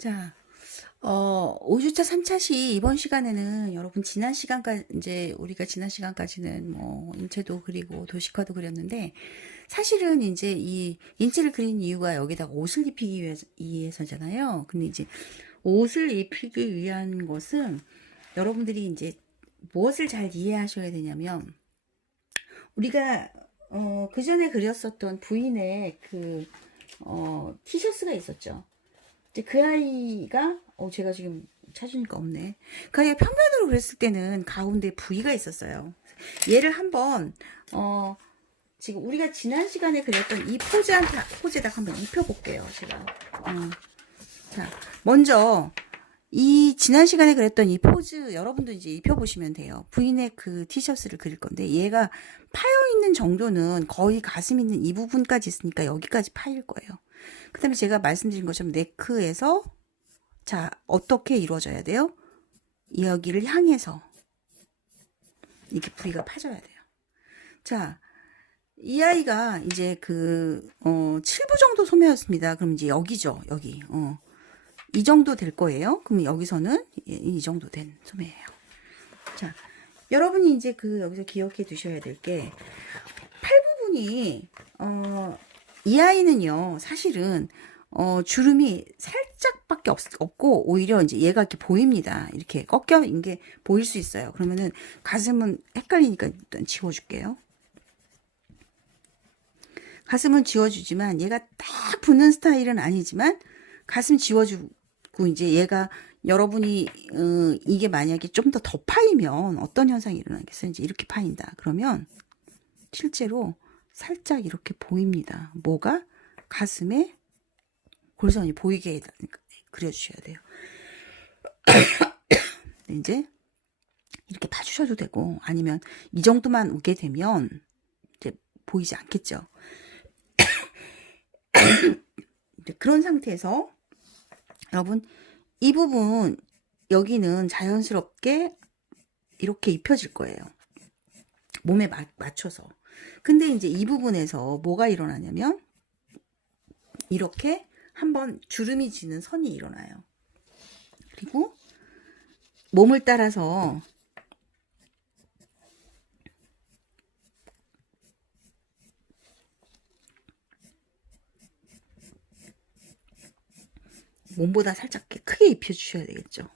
자, 5주차, 3차시 이번 시간에는 여러분 지난 시간까지, 이제 우리가 지난 시간까지는 뭐 인체도 그리고 도식화도 그렸는데 사실은 이제 이 인체를 그린 이유가 여기다가 옷을 입히기 위해서잖아요. 근데 이제 옷을 입히기 위한 것은 여러분들이 이제 무엇을 잘 이해하셔야 되냐면 우리가 그 전에 그렸었던 부인의 티셔츠가 있었죠. 이제 그 아이가 제가 지금 찾으니까 없네. 그 아이가 평면으로 그렸을 때는 가운데 V가 있었어요. 얘를 한번 지금 우리가 지난 시간에 그렸던 이 포즈에다가 한번 입혀볼게요. 제가 자 먼저 이 지난 시간에 그렸던 이 포즈 여러분도 이제 입혀보시면 돼요. 부인의 그 티셔츠를 그릴 건데 얘가 파여 있는 정도는 거의 가슴 있는 이 부분까지 있으니까 여기까지 파일 거예요. 그 다음에 제가 말씀드린 것처럼 네크에서 자 어떻게 이루어져야 돼요? 여기를 향해서 이렇게 부위가 파져야 돼요. 자, 이 아이가 이제 7부 정도 소매였습니다. 그럼 이제 여기죠, 여기. 이 정도 될 거예요. 그럼 여기서는 이 정도 된 소매예요. 자, 여러분이 이제 여기서 기억해 두셔야 될 게 팔 부분이 이 아이는요 사실은 주름이 살짝밖에 없고 오히려 이제 얘가 이렇게 보입니다. 이렇게 꺾여 있는 게 보일 수 있어요. 그러면은 가슴은 헷갈리니까 일단 지워줄게요. 가슴은 지워주지만 얘가 딱 붙는 스타일은 아니지만 가슴 지워주고 이제 얘가 여러분이 이게 만약에 좀 더 파이면 어떤 현상이 일어나겠어요? 이제 이렇게 파인다. 그러면 실제로 살짝 이렇게 보입니다. 뭐가? 가슴에 골선이 보이게 그려주셔야 돼요. 이제 이렇게 봐주셔도 되고 아니면 이 정도만 오게 되면 이제 보이지 않겠죠. 그런 상태에서 여러분 이 부분 여기는 자연스럽게 이렇게 입혀질 거예요. 몸에 맞춰서. 근데 이제 이 부분에서 뭐가 일어나냐면 이렇게 한번 주름이 지는 선이 일어나요. 그리고 몸을 따라서 몸보다 살짝 크게 입혀주셔야 되겠죠.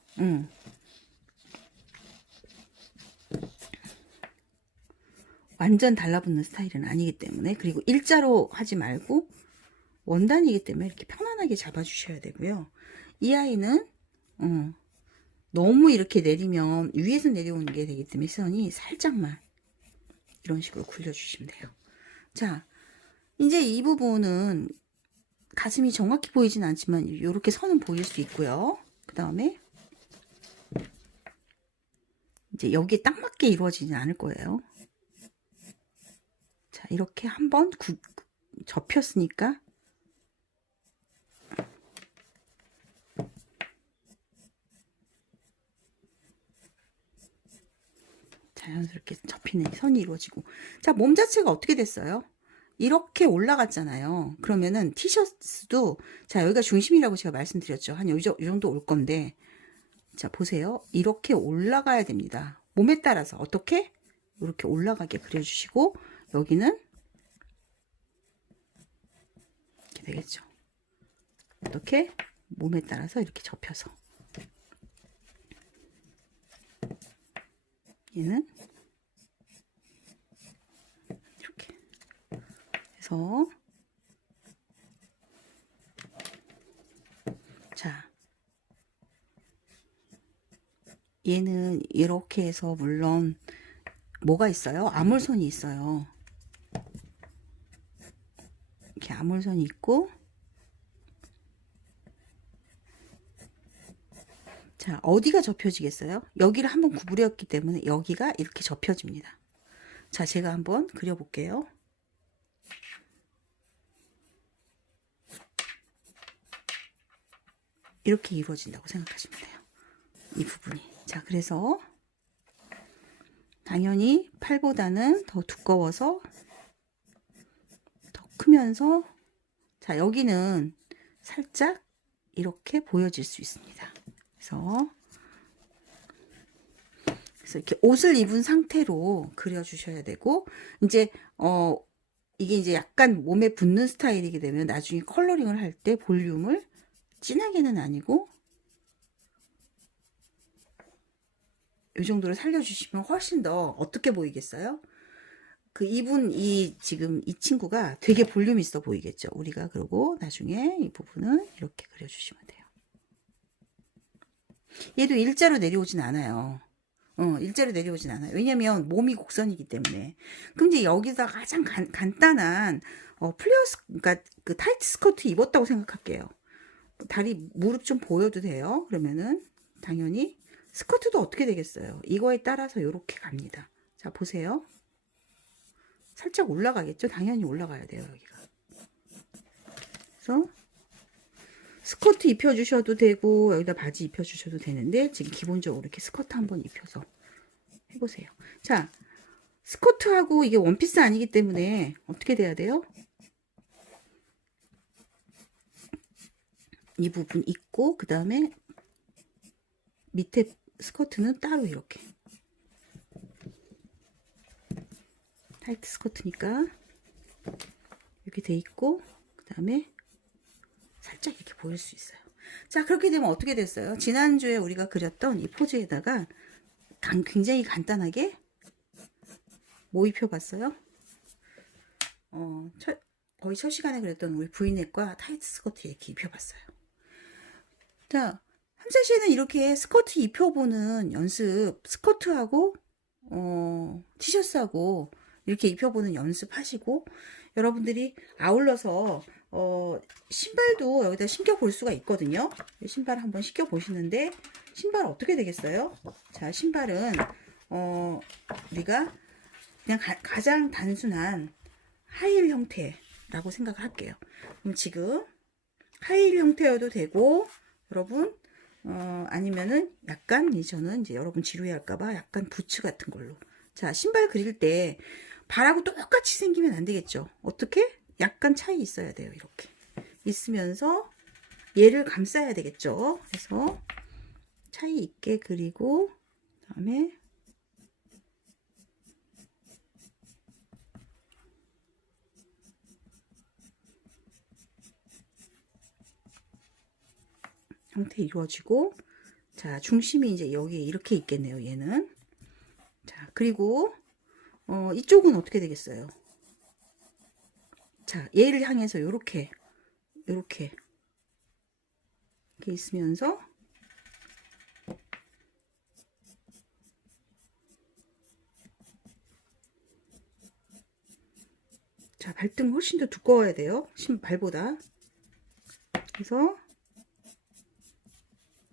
완전 달라붙는 스타일은 아니기 때문에 그리고 일자로 하지 말고 원단이기 때문에 이렇게 편안하게 잡아주셔야 되고요. 이 아이는 너무 이렇게 내리면 위에서 내려오는 게 되기 때문에 시선이 살짝만 이런 식으로 굴려주시면 돼요. 자, 이제 이 부분은 가슴이 정확히 보이진 않지만 이렇게 선은 보일 수 있고요. 그 다음에 이제 여기에 딱 맞게 이루어지진 않을 거예요. 자, 이렇게 한번 접혔으니까 자연스럽게 접히는 선이 이루어지고 자, 몸 자체가 어떻게 됐어요? 이렇게 올라갔잖아요. 그러면은 티셔츠도 자 여기가 중심이라고 제가 말씀드렸죠. 한 이 정도 올 건데 자 보세요. 이렇게 올라가야 됩니다. 몸에 따라서 어떻게? 이렇게 올라가게 그려주시고 여기는 이렇게 되겠죠. 어떻게? 몸에 따라서 이렇게 접혀서 얘는 이렇게 해서 자 얘는 이렇게 해서 물론 뭐가 있어요? 아물선이 있어요. 이렇게 아물선이 있고 자 어디가 접혀지겠어요? 여기를 한번 구부렸기 때문에 여기가 이렇게 접혀집니다. 자 제가 한번 그려볼게요. 이렇게 이루어진다고 생각하시면 돼요. 이 부분이. 자 그래서 당연히 팔보다는 더 두꺼워서 더 크면서 자 여기는 살짝 이렇게 보여질 수 있습니다. 그래서 이렇게 옷을 입은 상태로 그려주셔야 되고, 이제 이게 이제 약간 몸에 붙는 스타일이게 되면 나중에 컬러링을 할 때 볼륨을 진하게는 아니고 이 정도로 살려주시면 훨씬 더 어떻게 보이겠어요? 그 입은 지금 이 친구가 되게 볼륨 있어 보이겠죠? 우리가 그리고 나중에 이 부분은 이렇게 그려주시면 돼요. 얘도 일자로 내려오진 않아요. 일자로 내려오진 않아요. 왜냐면 몸이 곡선이기 때문에. 그럼 이제 여기서 가장 간단한 플레어스, 그러니까 그 타이트 스커트 입었다고 생각할게요. 다리 무릎 좀 보여도 돼요. 그러면은 당연히 스커트도 어떻게 되겠어요? 이거에 따라서 이렇게 갑니다. 자, 보세요. 살짝 올라가겠죠? 당연히 올라가야 돼요, 여기가. 그래서 스커트 입혀주셔도 되고 여기다 바지 입혀주셔도 되는데 지금 기본적으로 이렇게 스커트 한번 입혀서 해보세요. 자, 스커트하고 이게 원피스 아니기 때문에 어떻게 돼야 돼요? 이 부분 입고 그 다음에 밑에 스커트는 따로 이렇게 타이트 스커트니까 이렇게 돼 있고 그 다음에 살짝 이렇게 보일 수 있어요. 자, 그렇게 되면 어떻게 됐어요? 지난주에 우리가 그렸던 이 포즈에다가 굉장히 간단하게 뭐 입혀봤어요? 거의 첫 시간에 그랬던 우리 브이넥과 타이트 스커트 이렇게 입혀봤어요. 자, 함자 씨는 이렇게 스커트 입혀보는 연습, 스커트하고 티셔츠하고 이렇게 입혀보는 연습하시고 여러분들이 아울러서 신발도 여기다 신겨 볼 수가 있거든요. 신발 한번 신겨 보시는데 신발 어떻게 되겠어요? 자, 신발은 우리가 그냥 가장 단순한 하이힐 형태라고 생각을 할게요. 그럼 지금 하이힐 형태여도 되고 여러분 아니면은 약간 저는 이제 여러분 지루해할까봐 약간 부츠 같은 걸로. 자, 신발 그릴 때 발하고 똑같이 생기면 안 되겠죠. 어떻게? 약간 차이 있어야 돼요. 이렇게 있으면서 얘를 감싸야 되겠죠. 그래서 차이 있게 그리고 그다음에 형태 이루어지고 자, 중심이 이제 여기에 이렇게 있겠네요. 얘는. 자, 그리고 이쪽은 어떻게 되겠어요? 자, 얘를 향해서 이렇게 이렇게 있으면서 자, 발등 훨씬 더 두꺼워야 돼요. 발보다. 그래서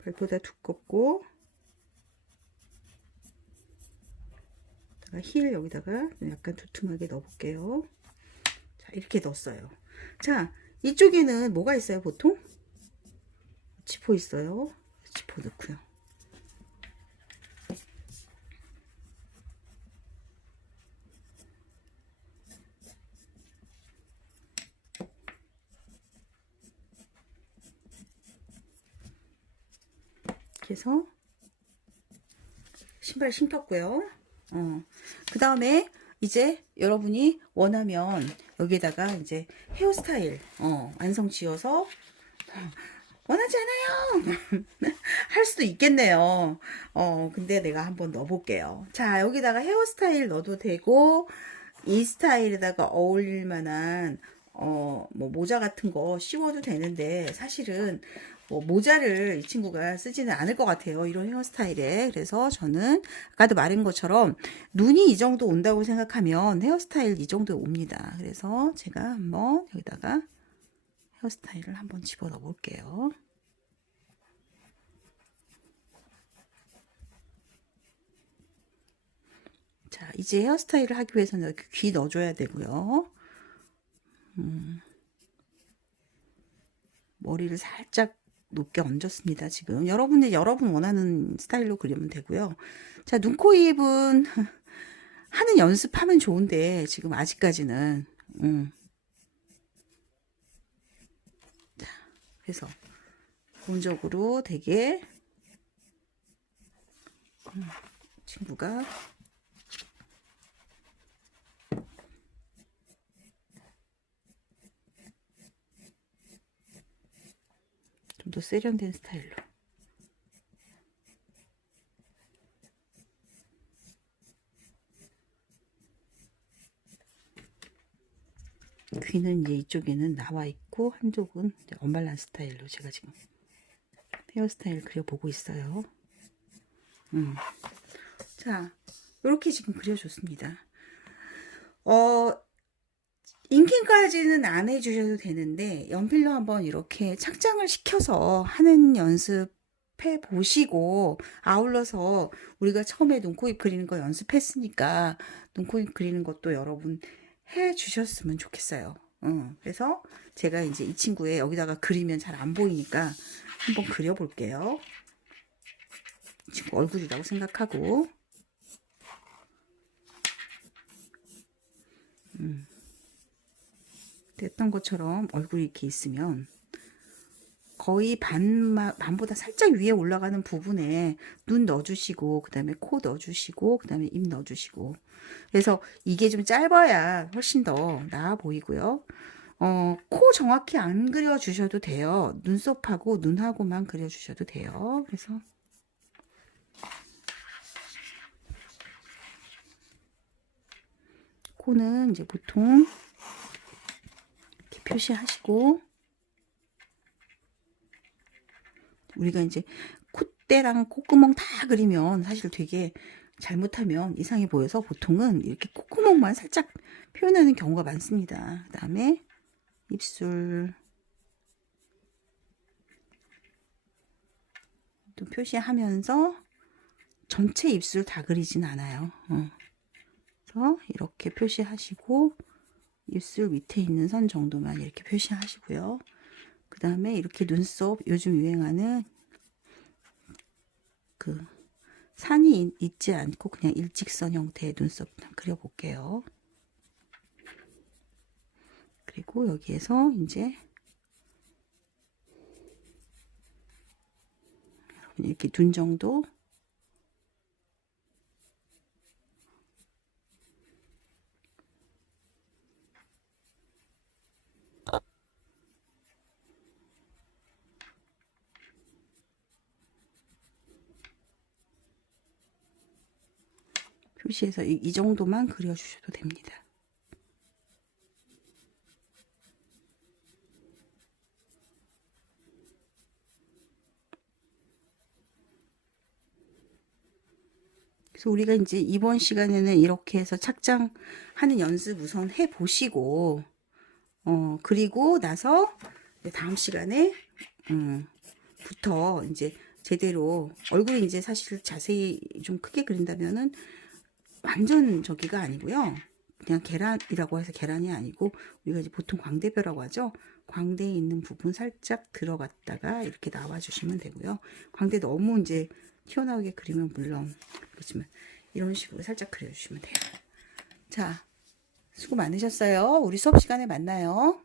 발보다 두껍고 힐 여기다가 약간 두툼하게 넣어볼게요. 자, 이렇게 넣었어요. 자, 이쪽에는 뭐가 있어요? 보통 지퍼 있어요. 지퍼 넣고요. 그래서 신발 신겼고요. 그 다음에 이제 여러분이 원하면 여기에다가 이제 헤어스타일 완성 지어서 원하지 않아요 할 수도 있겠네요. 근데 내가 한번 넣어볼게요. 자, 여기다가 헤어스타일 넣어도 되고 이 스타일에다가 어울릴 만한 뭐 모자 같은 거 씌워도 되는데 사실은 뭐 모자를 이 친구가 쓰지는 않을 것 같아요. 이런 헤어스타일에. 그래서 저는 아까도 말한 것처럼 눈이 이 정도 온다고 생각하면 헤어스타일 이 정도 옵니다. 그래서 제가 한번 여기다가 헤어스타일을 한번 집어넣어 볼게요. 자, 이제 헤어스타일을 하기 위해서는 이렇게 귀 넣어줘야 되고요. 머리를 살짝 높게 얹었습니다. 지금 여러분 원하는 스타일로 그리면 되고요. 자, 눈, 코, 입은 하는 연습하면 좋은데 지금 아직까지는 자, 그래서 기본적으로 되게 친구가 좀 더 세련된 스타일로 귀는 이제 이쪽에는 나와 있고 한쪽은 이제 언발란 스타일로 제가 지금 헤어스타일 그려보고 있어요. 자, 이렇게 지금 그려줬습니다. 인킹까지는 안 해주셔도 되는데 연필로 한번 이렇게 착장을 시켜서 하는 연습해 보시고, 아울러서 우리가 처음에 눈코입 그리는 거 연습했으니까 눈코입 그리는 것도 여러분 해 주셨으면 좋겠어요. 그래서 제가 이제 이 친구의 여기다가 그리면 잘 안 보이니까 한번 그려 볼게요. 이 친구 얼굴이라고 생각하고. 됐던 것처럼 얼굴이 이렇게 있으면 거의 반보다 살짝 위에 올라가는 부분에 눈 넣어주시고, 그 다음에 코 넣어주시고, 그 다음에 입 넣어주시고. 그래서 이게 좀 짧아야 훨씬 더 나아 보이고요. 코 정확히 안 그려주셔도 돼요. 눈썹하고 눈하고만 그려주셔도 돼요. 그래서 코는 이제 보통 이렇게 표시하시고, 우리가 이제 콧대랑 콧구멍 다 그리면 사실 되게 잘못하면 이상해 보여서 보통은 이렇게 콧구멍만 살짝 표현하는 경우가 많습니다. 그 다음에 입술 또 표시하면서 전체 입술 다 그리진 않아요. 그래서 이렇게 표시하시고 입술 밑에 있는 선 정도만 이렇게 표시하시고요. 그 다음에 이렇게 눈썹, 요즘 유행하는 그 산이 있지 않고 그냥 일직선 형태의 눈썹 그려볼게요. 그리고 여기에서 이제 여러분 이렇게 눈 정도 표시해서 이 정도만 그려주셔도 됩니다. 그래서 우리가 이제 이번 시간에는 이렇게 해서 착장하는 연습 우선 해 보시고, 그리고 나서 다음 시간에 부터 이제 제대로 얼굴이 이제 사실 자세히 좀 크게 그린다면은 완전 저기가 아니고요. 그냥 계란이라고 해서 계란이 아니고 우리가 이제 보통 광대뼈라고 하죠. 광대에 있는 부분 살짝 들어갔다가 이렇게 나와주시면 되고요. 광대 너무 이제 튀어나오게 그리면 물론 그렇지만 이런 식으로 살짝 그려주시면 돼요. 자, 수고 많으셨어요. 우리 수업 시간에 만나요.